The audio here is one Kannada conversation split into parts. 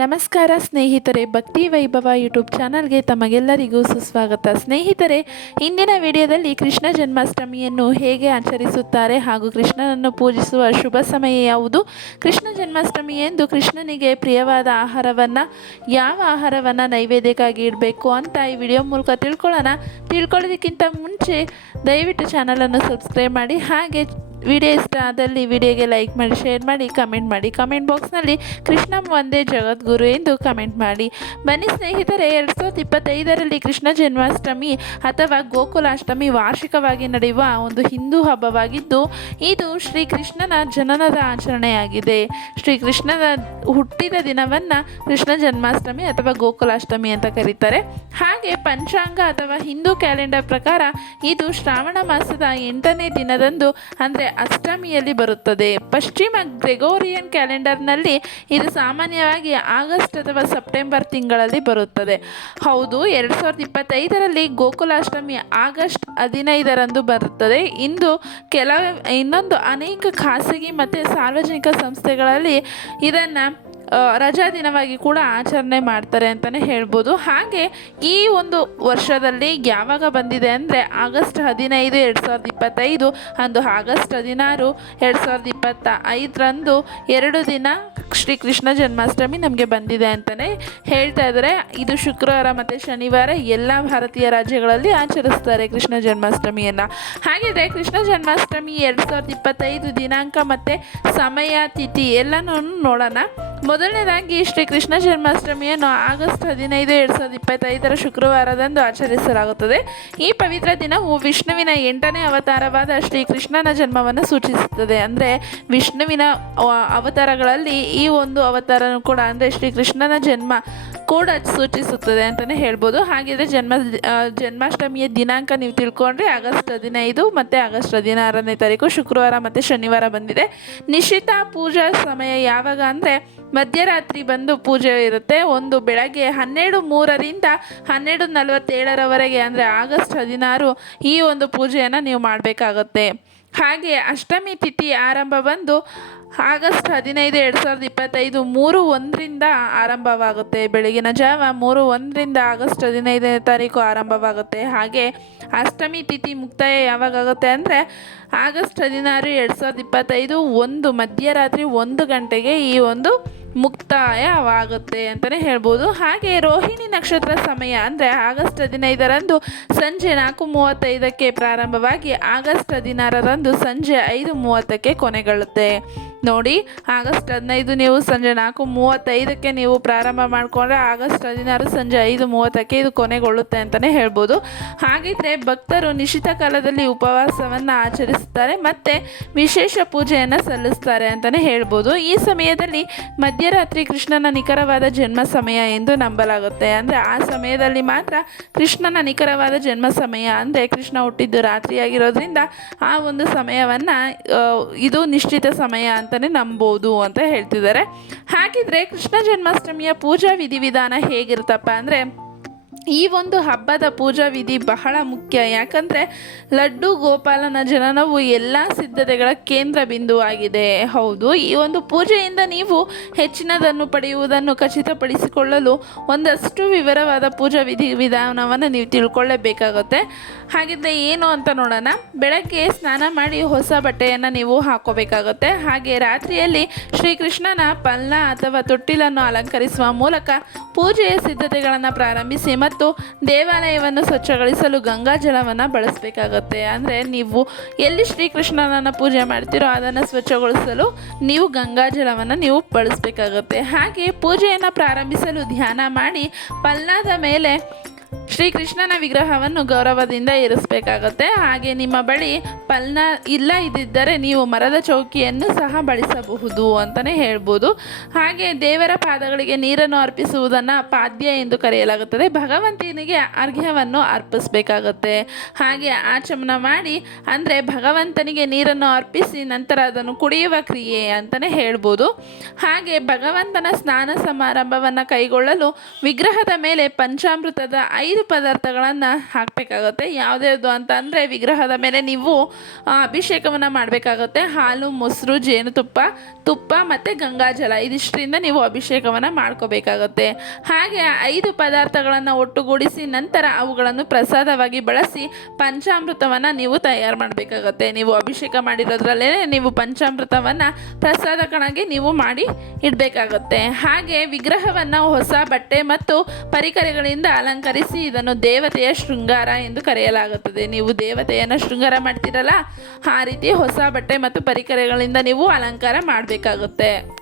ನಮಸ್ಕಾರ ಸ್ನೇಹಿತರೆ, ಭಕ್ತಿ ವೈಭವ ಯೂಟ್ಯೂಬ್ ಚಾನಲ್ಗೆ ತಮಗೆಲ್ಲರಿಗೂ ಸುಸ್ವಾಗತ. ಸ್ನೇಹಿತರೆ, ಇಂದಿನ ವಿಡಿಯೋದಲ್ಲಿ ಕೃಷ್ಣ ಜನ್ಮಾಷ್ಟಮಿಯನ್ನು ಹೇಗೆ ಆಚರಿಸುತ್ತಾರೆ ಹಾಗೂ ಕೃಷ್ಣನನ್ನು ಪೂಜಿಸುವ ಶುಭ ಸಮಯ ಯಾವುದು? ಕೃಷ್ಣ ಜನ್ಮಾಷ್ಟಮಿ ಎಂದು ಕೃಷ್ಣನಿಗೆ ಪ್ರಿಯವಾದ ಆಹಾರವನ್ನು, ಯಾವ ಆಹಾರವನ್ನು ನೈವೇದ್ಯಕ್ಕಾಗಿ ಇಡಬೇಕು ಅಂತ ಈ ವಿಡಿಯೋ ಮೂಲಕ ತಿಳ್ಕೊಳ್ಳೋಣ. ತಿಳ್ಕೊಳ್ಳೋದಕ್ಕಿಂತ ಮುಂಚೆ ದಯವಿಟ್ಟು ಚಾನಲನ್ನು ಸಬ್ಸ್ಕ್ರೈಬ್ ಮಾಡಿ. ಹಾಗೆ ವಿಡಿಯೋ ಇಷ್ಟ ಆದಲ್ಲಿ ವಿಡಿಯೋಗೆ ಲೈಕ್ ಮಾಡಿ, ಶೇರ್ ಮಾಡಿ, ಕಮೆಂಟ್ ಮಾಡಿ. ಕಮೆಂಟ್ ಬಾಕ್ಸ್ನಲ್ಲಿ ಕೃಷ್ಣ ಒಂದೇ ಜಗದ್ಗುರು ಎಂದು ಕಮೆಂಟ್ ಮಾಡಿ. ಬನ್ನಿ ಸ್ನೇಹಿತರೆ, ಎರಡು ಸಾವಿರದ ಇಪ್ಪತ್ತೈದರಲ್ಲಿ ಕೃಷ್ಣ ಜನ್ಮಾಷ್ಟಮಿ ಅಥವಾ ಗೋಕುಲಾಷ್ಟಮಿ ವಾರ್ಷಿಕವಾಗಿ ನಡೆಯುವ ಒಂದು ಹಿಂದೂ ಹಬ್ಬವಾಗಿದ್ದು, ಇದು ಶ್ರೀ ಕೃಷ್ಣನ ಜನನದ ಆಚರಣೆಯಾಗಿದೆ. ಶ್ರೀ ಕೃಷ್ಣನ ಹುಟ್ಟಿದ ದಿನವನ್ನು ಕೃಷ್ಣ ಜನ್ಮಾಷ್ಟಮಿ ಅಥವಾ ಗೋಕುಲಾಷ್ಟಮಿ ಅಂತ ಕರೀತಾರೆ. ಹಾಗೆ ಪಂಚಾಂಗ ಅಥವಾ ಹಿಂದೂ ಕ್ಯಾಲೆಂಡರ್ ಪ್ರಕಾರ ಇದು ಶ್ರಾವಣ ಮಾಸದ ಎಂಟನೇ ದಿನದಂದು, ಅಂದರೆ ಅಷ್ಟಮಿಯಲ್ಲಿ ಬರುತ್ತದೆ. ಪಶ್ಚಿಮ ಗ್ರೆಗೋರಿಯನ್ ಕ್ಯಾಲೆಂಡರ್ನಲ್ಲಿ ಇದು ಸಾಮಾನ್ಯವಾಗಿ ಆಗಸ್ಟ್ ಅಥವಾ ಸೆಪ್ಟೆಂಬರ್ ತಿಂಗಳಲ್ಲಿ ಬರುತ್ತದೆ. ಹೌದು, ಎರಡು ಸಾವಿರದ ಇಪ್ಪತ್ತೈದರಲ್ಲಿ ಗೋಕುಲಾಷ್ಟಮಿ ಆಗಸ್ಟ್ ಹದಿನೈದರಂದು ಬರುತ್ತದೆ. ಇಂದು ಕೆಲ, ಇನ್ನೊಂದು ಅನೇಕ ಖಾಸಗಿ ಮತ್ತು ಸಾರ್ವಜನಿಕ ಸಂಸ್ಥೆಗಳಲ್ಲಿ ಇದನ್ನು ರಜಾ ದಿನವಾಗಿ ಕೂಡ ಆಚರಣೆ ಮಾಡ್ತಾರೆ ಅಂತಲೇ ಹೇಳ್ಬೋದು. ಹಾಗೆ ಈ ಒಂದು ವರ್ಷದಲ್ಲಿ ಯಾವಾಗ ಬಂದಿದೆ ಅಂದರೆ ಆಗಸ್ಟ್ ಹದಿನೈದು ಎರಡು ಸಾವಿರದ ಇಪ್ಪತ್ತೈದು ಅಂದು ಆಗಸ್ಟ್ ಹದಿನಾರು ಎರಡು ಸಾವಿರದ ಇಪ್ಪತ್ತ ಐದರಂದು ಎರಡು ದಿನ ಶ್ರೀ ಕೃಷ್ಣ ಜನ್ಮಾಷ್ಟಮಿ ನಮಗೆ ಬಂದಿದೆ ಅಂತಲೇ ಹೇಳ್ತಾ ಇದ್ದಾರೆ ಇದು ಶುಕ್ರವಾರ ಮತ್ತು ಶನಿವಾರ ಎಲ್ಲ ಭಾರತೀಯ ರಾಜ್ಯಗಳಲ್ಲಿ ಆಚರಿಸ್ತಾರೆ ಕೃಷ್ಣ ಜನ್ಮಾಷ್ಟಮಿಯನ್ನು. ಹಾಗಿದ್ರೆ ಕೃಷ್ಣ ಜನ್ಮಾಷ್ಟಮಿ ಎರಡು ಸಾವಿರದ ಇಪ್ಪತ್ತೈದು ದಿನಾಂಕ ಮತ್ತು ಸಮಯ ತಿಥಿ ಎಲ್ಲನೂ ನೋಡೋಣ. ಮೊದಲನೇದಾಗಿ ಶ್ರೀ ಕೃಷ್ಣ ಜನ್ಮಾಷ್ಟಮಿಯನ್ನು ಆಗಸ್ಟ್ ಹದಿನೈದು, ಎರಡು ಸಾವಿರದ ಇಪ್ಪತ್ತೈದರ ಶುಕ್ರವಾರದಂದು ಆಚರಿಸಲಾಗುತ್ತದೆ. ಈ ಪವಿತ್ರ ದಿನವು ವಿಷ್ಣುವಿನ ಎಂಟನೇ ಅವತಾರವಾದ ಶ್ರೀ ಕೃಷ್ಣನ ಜನ್ಮವನ್ನು ಸೂಚಿಸುತ್ತದೆ. ಅಂದರೆ ವಿಷ್ಣುವಿನ ಅವತಾರಗಳಲ್ಲಿ ಈ ಒಂದು ಅವತಾರನೂ ಕೂಡ, ಅಂದರೆ ಶ್ರೀ ಕೃಷ್ಣನ ಜನ್ಮ ಕೂಡ ಸೂಚಿಸುತ್ತದೆ ಅಂತಲೇ ಹೇಳ್ಬೋದು. ಹಾಗಿದ್ರೆ ಜನ್ಮ ಜನ್ಮಾಷ್ಟಮಿಯ ದಿನಾಂಕ ನೀವು ತಿಳ್ಕೊಂಡ್ರೆ ಆಗಸ್ಟ್ ಹದಿನೈದು ಮತ್ತು ಆಗಸ್ಟ್ ಹದಿನಾರನೇ ತಾರೀಕು, ಶುಕ್ರವಾರ ಮತ್ತು ಶನಿವಾರ ಬಂದಿದೆ. ನಿಶ್ಚಿತ ಪೂಜಾ ಸಮಯ ಯಾವಾಗ ಅಂದರೆ ಮಧ್ಯರಾತ್ರಿ ಬಂದು ಪೂಜೆ ಇರುತ್ತೆ. ಒಂದು ಬೆಳಗ್ಗೆ ಹನ್ನೆರಡು ಮೂರರಿಂದ ಹನ್ನೆರಡು ನಲವತ್ತೇಳರವರೆಗೆ ಅಂದರೆ ಆಗಸ್ಟ್ ಹದಿನಾರು ಈ ಒಂದು ಪೂಜೆಯನ್ನು ನೀವು ಮಾಡಬೇಕಾಗುತ್ತೆ. ಹಾಗೆ ಅಷ್ಟಮಿ ತಿಥಿ ಆರಂಭ ಬಂದು ಆಗಸ್ಟ್ ಹದಿನೈದು, ಎರಡು ಸಾವಿರದ ಇಪ್ಪತ್ತೈದು, ಮೂರು ಒಂದರಿಂದ ಆರಂಭವಾಗುತ್ತೆ. ಬೆಳಗಿನ ಜಾವ ಮೂರು ಒಂದರಿಂದ ಆಗಸ್ಟ್ ಹದಿನೈದನೇ ತಾರೀಕು ಆರಂಭವಾಗುತ್ತೆ. ಹಾಗೆ ಅಷ್ಟಮಿ ತಿಥಿ ಮುಕ್ತಾಯ ಯಾವಾಗಾಗುತ್ತೆ ಅಂದರೆ ಆಗಸ್ಟ್ ಹದಿನಾರು, ಎರಡು ಸಾವಿರದ ಇಪ್ಪತ್ತೈದು, ಒಂದು ಮಧ್ಯರಾತ್ರಿ ಒಂದು ಗಂಟೆಗೆ ಈ ಒಂದು ಮುಕ್ತಾಯವಾಗುತ್ತೆ ಅಂತಲೇ ಹೇಳ್ಬೋದು. ಹಾಗೆ ರೋಹಿಣಿ ನಕ್ಷತ್ರ ಸಮಯ ಅಂದರೆ ಆಗಸ್ಟ್ ಹದಿನೈದರಂದು ಸಂಜೆ ನಾಲ್ಕು ಮೂವತ್ತೈದಕ್ಕೆ ಪ್ರಾರಂಭವಾಗಿ ಆಗಸ್ಟ್ ಹದಿನಾರರಂದು ಸಂಜೆ ಐದು ಮೂವತ್ತಕ್ಕೆ ಕೊನೆಗೊಳ್ಳುತ್ತೆ. ನೋಡಿ, ಆಗಸ್ಟ್ ಹದಿನೈದು ನೀವು ಸಂಜೆ ನಾಲ್ಕು ಮೂವತ್ತೈದಕ್ಕೆ ನೀವು ಪ್ರಾರಂಭ ಮಾಡಿಕೊಂಡ್ರೆ ಆಗಸ್ಟ್ ಹದಿನಾರು ಸಂಜೆ ಐದು ಮೂವತ್ತಕ್ಕೆ ಇದು ಕೊನೆಗೊಳ್ಳುತ್ತೆ ಅಂತಲೇ ಹೇಳ್ಬೋದು. ಹಾಗಿದ್ರೆ ಭಕ್ತರು ನಿಶ್ಚಿತ ಕಾಲದಲ್ಲಿ ಉಪವಾಸವನ್ನು ಆಚರಿಸುತ್ತಾರೆ ಮತ್ತು ವಿಶೇಷ ಪೂಜೆಯನ್ನು ಸಲ್ಲಿಸ್ತಾರೆ ಅಂತಲೇ ಹೇಳ್ಬೋದು. ಈ ಸಮಯದಲ್ಲಿ ಮಧ್ಯರಾತ್ರಿ ಕೃಷ್ಣನ ನಿಖರವಾದ ಜನ್ಮ ಸಮಯ ಎಂದು ನಂಬಲಾಗುತ್ತೆ. ಅಂದರೆ ಆ ಸಮಯದಲ್ಲಿ ಮಾತ್ರ ಕೃಷ್ಣನ ನಿಖರವಾದ ಜನ್ಮ ಸಮಯ. ಅಂದರೆ ಕೃಷ್ಣ ಹುಟ್ಟಿದ್ದು ರಾತ್ರಿಯಾಗಿರೋದ್ರಿಂದ ಆ ಒಂದು ಸಮಯವನ್ನು ಇದು ನಿಶ್ಚಿತ ಸಮಯ ಅಂತಲೇ ನಂಬೋದು ಅಂತ ಹೇಳ್ತಿದ್ದಾರೆ. ಹಾಗಿದ್ರೆ ಕೃಷ್ಣ ಜನ್ಮಾಷ್ಟಮಿಯ ಪೂಜಾ ವಿಧಿವಿಧಾನ ಹೇಗಿರುತ್ತಪ್ಪ ಅಂದರೆ, ಈ ಒಂದು ಹಬ್ಬದ ಪೂಜಾ ವಿಧಿ ಬಹಳ ಮುಖ್ಯ. ಯಾಕಂದರೆ, ಲಡ್ಡು, ಗೋಪಾಲನ ಜನನವು ಎಲ್ಲ ಸಿದ್ಧತೆಗಳ ಕೇಂದ್ರ ಬಿಂದುವಾಗಿದೆ. ಹೌದು, ಈ ಒಂದು ಪೂಜೆಯಿಂದ ನೀವು ಹೆಚ್ಚಿನದನ್ನು ಪಡೆಯುವುದನ್ನು ಖಚಿತಪಡಿಸಿಕೊಳ್ಳಲು ಒಂದಷ್ಟು ವಿವರವಾದ ಪೂಜಾ ವಿಧಿ ವಿಧಾನವನ್ನು ನೀವು ತಿಳ್ಕೊಳ್ಳೇಬೇಕಾಗುತ್ತೆ. ಹಾಗಿದ್ರೆ ಏನು ಅಂತ ನೋಡೋಣ. ಬೆಳಗ್ಗೆ ಸ್ನಾನ ಮಾಡಿ ಹೊಸ ಬಟ್ಟೆಯನ್ನು ನೀವು ಹಾಕೋಬೇಕಾಗುತ್ತೆ. ಹಾಗೆ ರಾತ್ರಿಯಲ್ಲಿ ಶ್ರೀಕೃಷ್ಣನ ಪಲ್ಲ ಅಥವಾ ತೊಟ್ಟಿಲನ್ನು ಅಲಂಕರಿಸುವ ಮೂಲಕ ಪೂಜೆಯ ಸಿದ್ಧತೆಗಳನ್ನು ಪ್ರಾರಂಭಿಸಿ ಮತ್ತು ದೇವಾಲಯವನ್ನು ಸ್ವಚ್ಛಗೊಳಿಸಲು ಗಂಗಾ ಜಲವನ್ನು ಬಳಸಬೇಕಾಗುತ್ತೆ. ಅಂದರೆ ನೀವು ಎಲ್ಲಿ ಶ್ರೀಕೃಷ್ಣನನ್ನು ಪೂಜೆ ಮಾಡ್ತೀರೋ ಅದನ್ನು ಸ್ವಚ್ಛಗೊಳಿಸಲು ನೀವು ಗಂಗಾಜಲವನ್ನು ನೀವು ಬಳಸಬೇಕಾಗುತ್ತೆ. ಹಾಗೆ ಪೂಜೆಯನ್ನು ಪ್ರಾರಂಭಿಸಲು ಧ್ಯಾನ ಮಾಡಿ ಪಲ್ಲಾದ ಮೇಲೆ ಶ್ರೀಕೃಷ್ಣನ ವಿಗ್ರಹವನ್ನು ಗೌರವದಿಂದ ಇರಿಸಬೇಕಾಗುತ್ತೆ. ಹಾಗೆ ನಿಮ್ಮ ಬಳಿ ಪಲ್ನ ಇಲ್ಲ ಇದ್ದಿದ್ದರೆ ನೀವು ಮರದ ಚೌಕಿಯನ್ನು ಸಹ ಬಳಸಬಹುದು ಅಂತಲೇ ಹೇಳ್ಬೋದು. ಹಾಗೆ ದೇವರ ಪಾದಗಳಿಗೆ ನೀರನ್ನು ಅರ್ಪಿಸುವುದನ್ನು ಪಾದ್ಯ ಎಂದು ಕರೆಯಲಾಗುತ್ತದೆ. ಭಗವಂತನಿಗೆ ಅರ್ಘ್ಯವನ್ನು ಅರ್ಪಿಸಬೇಕಾಗುತ್ತೆ. ಹಾಗೆ ಆಚಮನ ಮಾಡಿ, ಅಂದರೆ ಭಗವಂತನಿಗೆ ನೀರನ್ನು ಅರ್ಪಿಸಿ ನಂತರ ಅದನ್ನು ಕುಡಿಯುವ ಕ್ರಿಯೆ ಅಂತಲೇ ಹೇಳ್ಬೋದು. ಹಾಗೆ ಭಗವಂತನ ಸ್ನಾನ ಸಮಾರಂಭವನ್ನು ಕೈಗೊಳ್ಳಲು ವಿಗ್ರಹದ ಮೇಲೆ ಪಂಚಾಮೃತದ ಐದು ಪದಾರ್ಥಗಳನ್ನು ಹಾಕಬೇಕಾಗುತ್ತೆ. ಯಾವುದ್ಯಾವುದು ಅಂತ ಅಂದರೆ ವಿಗ್ರಹದ ಮೇಲೆ ನೀವು ಅಭಿಷೇಕವನ್ನು ಮಾಡಬೇಕಾಗುತ್ತೆ. ಹಾಲು, ಮೊಸರು, ಜೇನುತುಪ್ಪ, ತುಪ್ಪ ಮತ್ತು ಗಂಗಾಜಲ ಇದಿಷ್ಟರಿಂದ ನೀವು ಅಭಿಷೇಕವನ್ನು ಮಾಡ್ಕೋಬೇಕಾಗುತ್ತೆ. ಹಾಗೆ ಐದು ಪದಾರ್ಥಗಳನ್ನು ಒಟ್ಟುಗೂಡಿಸಿ ನಂತರ ಅವುಗಳನ್ನು ಪ್ರಸಾದವಾಗಿ ಬಳಸಿ ಪಂಚಾಮೃತವನ್ನು ನೀವು ತಯಾರು ಮಾಡಬೇಕಾಗುತ್ತೆ. ನೀವು ಅಭಿಷೇಕ ಮಾಡಿರೋದ್ರಲ್ಲೇ ನೀವು ಪಂಚಾಮೃತವನ್ನು ಪ್ರಸಾದ ಕಣಗೆ ನೀವು ಮಾಡಿ ಇಡಬೇಕಾಗುತ್ತೆ. ಹಾಗೆ ವಿಗ್ರಹವನ್ನು ಹೊಸ ಬಟ್ಟೆ ಮತ್ತು ಪರಿಕರಗಳಿಂದ ಅಲಂಕರಿಸಿ ಇದನ್ನು ದೇವತೆಯ ಶೃಂಗಾರ ಎಂದು ಕರೆಯಲಾಗುತ್ತದೆ. ನೀವು ದೇವತೆಯನ್ನು ಶೃಂಗಾರ ಮಾಡ್ತೀರಲ್ಲ, ಆ ರೀತಿ ಹೊಸ ಬಟ್ಟೆ ಮತ್ತು ಪರಿಕರಗಳಿಂದ ನೀವು ಅಲಂಕಾರ ಮಾಡಬೇಕಾಗುತ್ತೆ.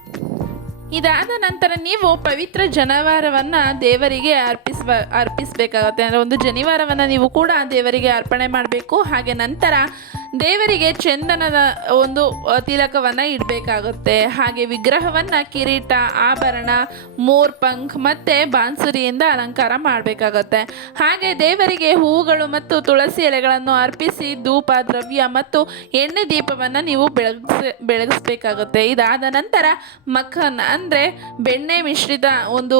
ಇದಾದ ನಂತರ ನೀವು ಪವಿತ್ರ ಜನವಾರವನ್ನು ದೇವರಿಗೆ ಅರ್ಪಿಸುವ, ಅರ್ಪಿಸಬೇಕಾಗುತ್ತೆ. ಅಂದರೆ ಒಂದು ಜನಿವಾರವನ್ನು ನೀವು ಕೂಡ ದೇವರಿಗೆ ಅರ್ಪಣೆ ಮಾಡಬೇಕು. ಹಾಗೆ ನಂತರ ದೇವರಿಗೆ ಚಂದನದ ಒಂದು ತಿಲಕವನ್ನು ಇಡಬೇಕಾಗುತ್ತೆ. ಹಾಗೆ ವಿಗ್ರಹವನ್ನು ಕಿರೀಟ, ಆಭರಣ, ಮೋರ್ಪಂಖ್ ಮತ್ತು ಬಾನ್ಸುರಿಯಿಂದ ಅಲಂಕಾರ ಮಾಡಬೇಕಾಗುತ್ತೆ. ಹಾಗೆ ದೇವರಿಗೆ ಹೂವುಗಳು ಮತ್ತು ತುಳಸಿ ಎಲೆಗಳನ್ನು ಅರ್ಪಿಸಿ ಧೂಪ, ದ್ರವ್ಯ ಮತ್ತು ಎಣ್ಣೆ ದೀಪವನ್ನು ನೀವು ಬೆಳಗಿಸ, ಬೆಳಗಿಸ್ಬೇಕಾಗುತ್ತೆ. ಇದಾದ ನಂತರ ಮಖನ್ ಅಂದರೆ ಬೆಣ್ಣೆ ಮಿಶ್ರಿತ ಒಂದು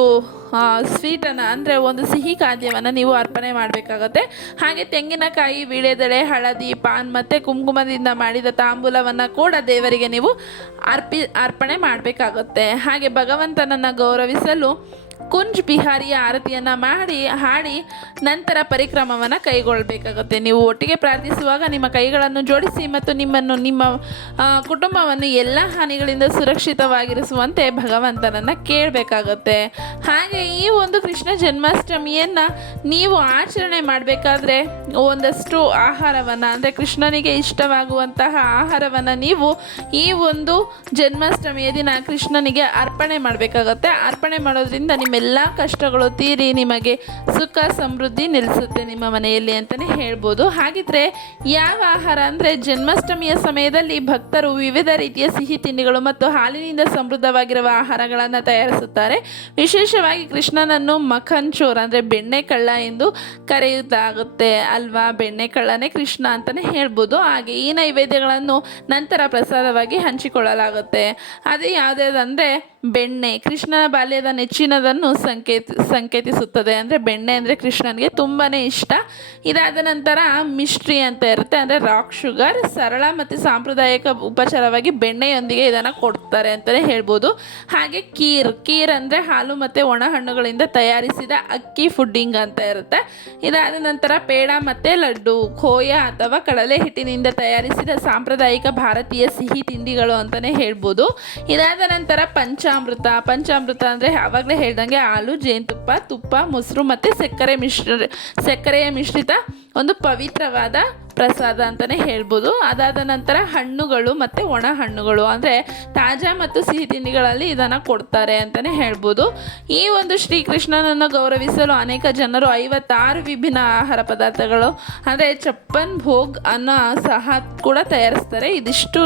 ಸ್ವೀಟನ್ನು, ಅಂದರೆ ಒಂದು ಸಿಹಿ ಖಾದ್ಯವನ್ನು ನೀವು ಅರ್ಪಣೆ ಮಾಡಬೇಕಾಗುತ್ತೆ. ಹಾಗೆ ತೆಂಗಿನಕಾಯಿ, ವೀಳ್ಯದೆಳೆ, ಹಳದಿ, ಪಾನ್ ಮತ್ತು ಕುಂಕುಮದಿಂದ ಮಾಡಿದ ತಾಂಬೂಲವನ್ನು ಕೂಡ ದೇವರಿಗೆ ನೀವು ಅರ್ಪಿ, ಅರ್ಪಣೆ ಮಾಡಬೇಕಾಗುತ್ತೆ. ಹಾಗೆ ಭಗವಂತನನ್ನು ಗೌರವಿಸಲು ಕುಂಜ್ ಬಿಹಾರಿಯ ಆರತಿಯನ್ನು ಮಾಡಿ, ಹಾಡಿ ನಂತರ ಪರಿಕ್ರಮವನ್ನು ಕೈಗೊಳ್ಳಬೇಕಾಗುತ್ತೆ. ನೀವು ಒಟ್ಟಿಗೆ ಪ್ರಾರ್ಥಿಸುವಾಗ ನಿಮ್ಮ ಕೈಗಳನ್ನು ಜೋಡಿಸಿ ಮತ್ತು ನಿಮ್ಮನ್ನು, ನಿಮ್ಮ ಕುಟುಂಬವನ್ನು ಎಲ್ಲ ಹಾನಿಗಳಿಂದ ಸುರಕ್ಷಿತವಾಗಿರಿಸುವಂತೆ ಭಗವಂತನನ್ನು ಕೇಳಬೇಕಾಗುತ್ತೆ. ಹಾಗೆ ಈ ಒಂದು ಕೃಷ್ಣ ಜನ್ಮಾಷ್ಟಮಿಯನ್ನು ನೀವು ಆಚರಣೆ ಮಾಡಬೇಕಾದ್ರೆ ಒಂದಷ್ಟು ಆಹಾರವನ್ನು, ಅಂದರೆ ಕೃಷ್ಣನಿಗೆ ಇಷ್ಟವಾಗುವಂತಹ ಆಹಾರವನ್ನು ನೀವು ಈ ಒಂದು ಜನ್ಮಾಷ್ಟಮಿಯ ದಿನ ಕೃಷ್ಣನಿಗೆ ಅರ್ಪಣೆ ಮಾಡಬೇಕಾಗತ್ತೆ. ಅರ್ಪಣೆ ಮಾಡೋದ್ರಿಂದ ನಿಮ್ಮೆಲ್ಲ ಕಷ್ಟಗಳು ತೀರಿ ನಿಮಗೆ ಸುಖ, ಸಮೃದ್ಧಿ ನಿಲ್ಲಿಸುತ್ತೆ ನಿಮ್ಮ ಮನೆಯಲ್ಲಿ ಅಂತಲೇ ಹೇಳ್ಬೋದು. ಹಾಗಿದ್ರೆ ಯಾವ ಆಹಾರ ಅಂದರೆ ಜನ್ಮಾಷ್ಟಮಿಯ ಸಮಯದಲ್ಲಿ ಭಕ್ತರು ವಿವಿಧ ರೀತಿಯ ಸಿಹಿ ತಿಂಡಿಗಳು ಮತ್ತು ಹಾಲಿನಿಂದ ಸಮೃದ್ಧವಾಗಿರುವ ಆಹಾರಗಳನ್ನು ತಯಾರಿಸುತ್ತಾರೆ. ವಿಶೇಷವಾಗಿ ಕೃಷ್ಣನನ್ನು ಮಖನ್ ಚೋರ್ ಅಂದರೆ ಬೆಣ್ಣೆ ಕಳ್ಳ ಎಂದು ಕರೆಯುತ್ತಾಗುತ್ತೆ ಅಲ್ವಾ? ಬೆಣ್ಣೆ ಕಳ್ಳನೇ ಕೃಷ್ಣ ಅಂತಲೇ ಹೇಳ್ಬೋದು. ಹಾಗೆ ಈ ನೈವೇದ್ಯಗಳನ್ನು ನಂತರ ಪ್ರಸಾದವಾಗಿ ಹಂಚಿಕೊಳ್ಳಲಾಗುತ್ತೆ. ಅದು ಯಾವುದ್ಯಾವುದಂದರೆ ಬೆಣ್ಣೆ ಕೃಷ್ಣನ ಬಾಲ್ಯದ ನೆಚ್ಚಿನದನ್ನು ಸಂಕೇತ, ಸಂಕೇತಿಸುತ್ತದೆ. ಅಂದರೆ ಬೆಣ್ಣೆ ಅಂದರೆ ಕೃಷ್ಣನಿಗೆ ತುಂಬಾ ಇಷ್ಟ. ಇದಾದ ನಂತರ ಮಿಸ್ಟ್ರಿ ಅಂತ ಇರುತ್ತೆ. ಅಂದರೆ ರಾಕ್ ಶುಗರ್ ಸರಳ ಮತ್ತು ಸಾಂಪ್ರದಾಯಿಕ ಉಪಚಾರವಾಗಿ ಬೆಣ್ಣೆಯೊಂದಿಗೆ ಇದನ್ನು ಕೊಡ್ತಾರೆ ಅಂತಲೇ ಹೇಳ್ಬೋದು. ಹಾಗೆ ಕೀರ್ ಕೀರ್ ಅಂದರೆ ಹಾಲು ಮತ್ತು ಒಣ ಹಣ್ಣುಗಳಿಂದ ತಯಾರಿಸಿದ ಅಕ್ಕಿ ಫುಡ್ಡಿಂಗ್ ಅಂತ ಇರುತ್ತೆ. ಇದಾದ ನಂತರ ಪೇಡ ಮತ್ತು ಲಡ್ಡು, ಖೋಯ ಅಥವಾ ಕಡಲೆ ಹಿಟ್ಟಿನಿಂದ ತಯಾರಿಸಿದ ಸಾಂಪ್ರದಾಯಿಕ ಭಾರತೀಯ ಸಿಹಿ ತಿಂಡಿಗಳು ಅಂತಲೇ ಹೇಳ್ಬೋದು. ಇದಾದ ನಂತರ ಪಂಚಾಮೃತ ಪಂಚಾಮೃತ ಅಂದರೆ ಆವಾಗಲೇ ಹೇಳ್ದಂಗೆ ಹಾಲು, ಜೇನುತುಪ್ಪ, ತುಪ್ಪ, ಮೊಸರು ಮತ್ತು ಸಕ್ಕರೆ ಮಿಶ್ರ, ಸಕ್ಕರೆಯ ಮಿಶ್ರಿತ ಒಂದು ಪವಿತ್ರವಾದ ಪ್ರಸಾದ ಅಂತಲೇ ಹೇಳ್ಬೋದು. ಅದಾದ ನಂತರ ಹಣ್ಣುಗಳು ಮತ್ತು ಒಣ ಹಣ್ಣುಗಳು. ಅಂದರೆ ತಾಜಾ ಮತ್ತು ಸಿಹಿ ತಿಂಡಿಗಳಲ್ಲಿ ಇದನ್ನು ಕೊಡ್ತಾರೆ ಅಂತಲೇ ಹೇಳ್ಬೋದು. ಈ ಒಂದು ಶ್ರೀಕೃಷ್ಣನನ್ನು ಗೌರವಿಸಲು ಅನೇಕ ಜನರು ಐವತ್ತಾರು ವಿಭಿನ್ನ ಆಹಾರ ಪದಾರ್ಥಗಳು, ಅಂದರೆ ಚಪ್ಪನ್ ಭೋಗ್ ಅನ್ನೋ ಸಹ ಕೂಡ ತಯಾರಿಸ್ತಾರೆ. ಇದಿಷ್ಟು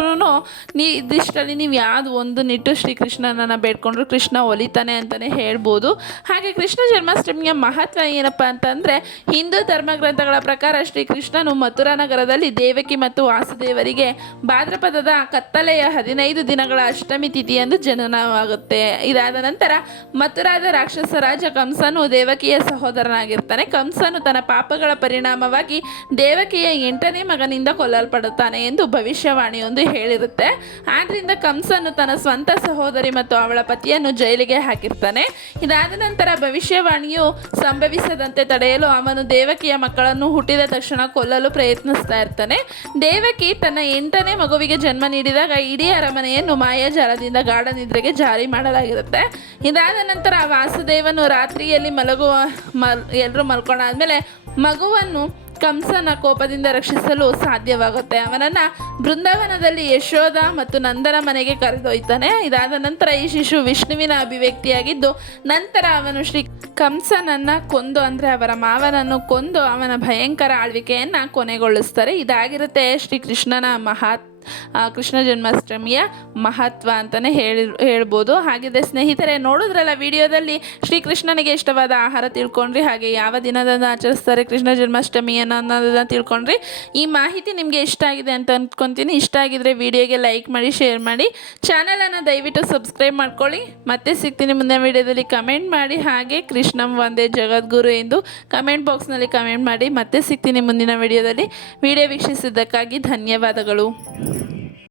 ನೀ ಇದಿಷ್ಟರಲ್ಲಿ ನೀವು ಯಾವುದು ಒಂದು ನಿಟ್ಟು ಶ್ರೀಕೃಷ್ಣನನ್ನು ಬೇಡ್ಕೊಂಡ್ರು ಕೃಷ್ಣ ಒಲಿತಾನೆ ಅಂತಲೇ ಹೇಳ್ಬೋದು. ಹಾಗೆ ಕೃಷ್ಣ ಜನ್ಮಾಷ್ಟಮಿಯ ಮಹತ್ವ ಏನಪ್ಪ ಅಂತಂದರೆ, ಹಿಂದೂ ಧರ್ಮ ಗ್ರಂಥಗಳ ಪ್ರಕಾರ ಶ್ರೀಕೃಷ್ಣನು ಮಥುರಾ ನಗರದಲ್ಲಿ ದೇವಕಿ ಮತ್ತು ವಾಸುದೇವರಿಗೆ ಭಾದ್ರಪದದ ಕತ್ತಲೆಯ ಹದಿನೈದು ದಿನಗಳ ಅಷ್ಟಮಿ ತಿಥಿಯಂದು ಜನನವಾಗುತ್ತೆ. ಇದಾದ ನಂತರ ಮಥುರಾದ ರಾಕ್ಷಸ ರಾಜ ಕಂಸನು ದೇವಕಿಯ ಸಹೋದರನಾಗಿರ್ತಾನೆ. ಕಂಸನು ತನ್ನ ಪಾಪಗಳ ಪರಿಣಾಮವಾಗಿ ದೇವಕಿಯ ಎಂಟನೇ ಮಗನಿಂದ ಕೊಲ್ಲಲ್ಪಡುತ್ತಾನೆ ಎಂದು ಭವಿಷ್ಯವಾಣಿಯೊಂದು ಹೇಳಿರುತ್ತೆ. ಆದ್ರಿಂದ ಕಂಸನು ತನ್ನ ಸ್ವಂತ ಸಹೋದರಿ ಮತ್ತು ಅವಳ ಪತಿಯನ್ನು ಜೈಲಿಗೆ ಹಾಕಿರ್ತಾನೆ. ಇದಾದ ನಂತರ ಭವಿಷ್ಯವಾಣಿಯು ಸಂಭವಿಸದಂತೆ ತಡೆಯಲು ಅವನು ದೇವಕಿಯ ಮಕ್ಕಳನ್ನು ಹುಟ್ಟಿದ ತಕ್ಷಣ ಕೊಲ್ಲಲು ಪ್ರಯತ್ನಿಸ್ತಾ ಇರ್ತಾನೆ. ದೇವಕಿ ತನ್ನ ಎಂಟನೇ ಮಗುವಿಗೆ ಜನ್ಮ ನೀಡಿದಾಗ ಇಡೀ ಅರಮನೆಯನ್ನು ಮಾಯಾಜಾಲದಿಂದ ಗಾಢ ನಿದ್ರೆಗೆ ಜಾರಿ ಮಾಡಲಾಗಿರುತ್ತೆ. ಇದಾದ ನಂತರ ವಾಸುದೇವನು ರಾತ್ರಿಯಲ್ಲಿ ಮಲಗುವ ಮಲ್ ಎಲ್ಲರೂ ಮಲ್ಕೊಂಡಾದ್ಮೇಲೆ ಮಗುವನ್ನು ಕಂಸನ ಕೋಪದಿಂದ ರಕ್ಷಿಸಲು ಸಾಧ್ಯವಾಗುತ್ತೆ. ಅವನನ್ನು ಬೃಂದಾವನದಲ್ಲಿ ಯಶೋಧ ಮತ್ತು ನಂದನ ಮನೆಗೆ ಕರೆದೊಯ್ತಾನೆ. ಇದಾದ ನಂತರ ಈ ಶಿಶು ವಿಷ್ಣುವಿನ ಅಭಿವ್ಯಕ್ತಿಯಾಗಿದ್ದು ನಂತರ ಅವನು ಶ್ರೀ ಕಂಸನನ್ನು ಕೊಂದು ಅಂದರೆ ಅವರ ಮಾವನನ್ನು ಕೊಂದು ಅವನ ಭಯಂಕರ ಆಳ್ವಿಕೆಯನ್ನು ಕೊನೆಗೊಳಿಸ್ತಾರೆ. ಇದಾಗಿರುತ್ತೆ ಶ್ರೀಕೃಷ್ಣನ ಕೃಷ್ಣನ ಆ, ಕೃಷ್ಣ ಜನ್ಮಾಷ್ಟಮಿಯ ಮಹತ್ವ ಅಂತಲೇ ಹೇಳಿ, ಹೇಳ್ಬೋದು. ಹಾಗಿದೆ ಸ್ನೇಹಿತರೆ, ನೋಡಿದ್ರಲ್ಲ ವಿಡಿಯೋದಲ್ಲಿ ಶ್ರೀಕೃಷ್ಣನಿಗೆ ಇಷ್ಟವಾದ ಆಹಾರ ತಿಳ್ಕೊಂಡ್ರಿ, ಹಾಗೆ ಯಾವ ದಿನದಂದು ಆಚರಿಸ್ತಾರೆ ಕೃಷ್ಣ ಜನ್ಮಾಷ್ಟಮಿಯನ್ನು ಅನ್ನೋದನ್ನು ತಿಳ್ಕೊಂಡ್ರಿ. ಈ ಮಾಹಿತಿ ನಿಮಗೆ ಇಷ್ಟ ಆಗಿದೆ ಅಂತ ಅಂದ್ಕೊತೀನಿ ಇಷ್ಟ ಆಗಿದ್ರೆ ವಿಡಿಯೋಗೆ ಲೈಕ್ ಮಾಡಿ, ಶೇರ್ ಮಾಡಿ. ಚಾನಲನ್ನು ದಯವಿಟ್ಟು ಸಬ್ಸ್ಕ್ರೈಬ್ ಮಾಡ್ಕೊಳ್ಳಿ. ಮತ್ತೆ ಸಿಗ್ತೀನಿ ಮುಂದಿನ ವಿಡಿಯೋದಲ್ಲಿ. ಕಮೆಂಟ್ ಮಾಡಿ. ಹಾಗೆ ಕೃಷ್ಣಂ ಒಂದೇ ಜಗದ್ಗುರು ಎಂದು ಕಮೆಂಟ್ ಬಾಕ್ಸ್ನಲ್ಲಿ ಕಮೆಂಟ್ ಮಾಡಿ. ಮತ್ತೆ ಸಿಗ್ತೀನಿ ಮುಂದಿನ ವಿಡಿಯೋದಲ್ಲಿ. ವಿಡಿಯೋ ವೀಕ್ಷಿಸಿದ್ದಕ್ಕಾಗಿ ಧನ್ಯವಾದಗಳು.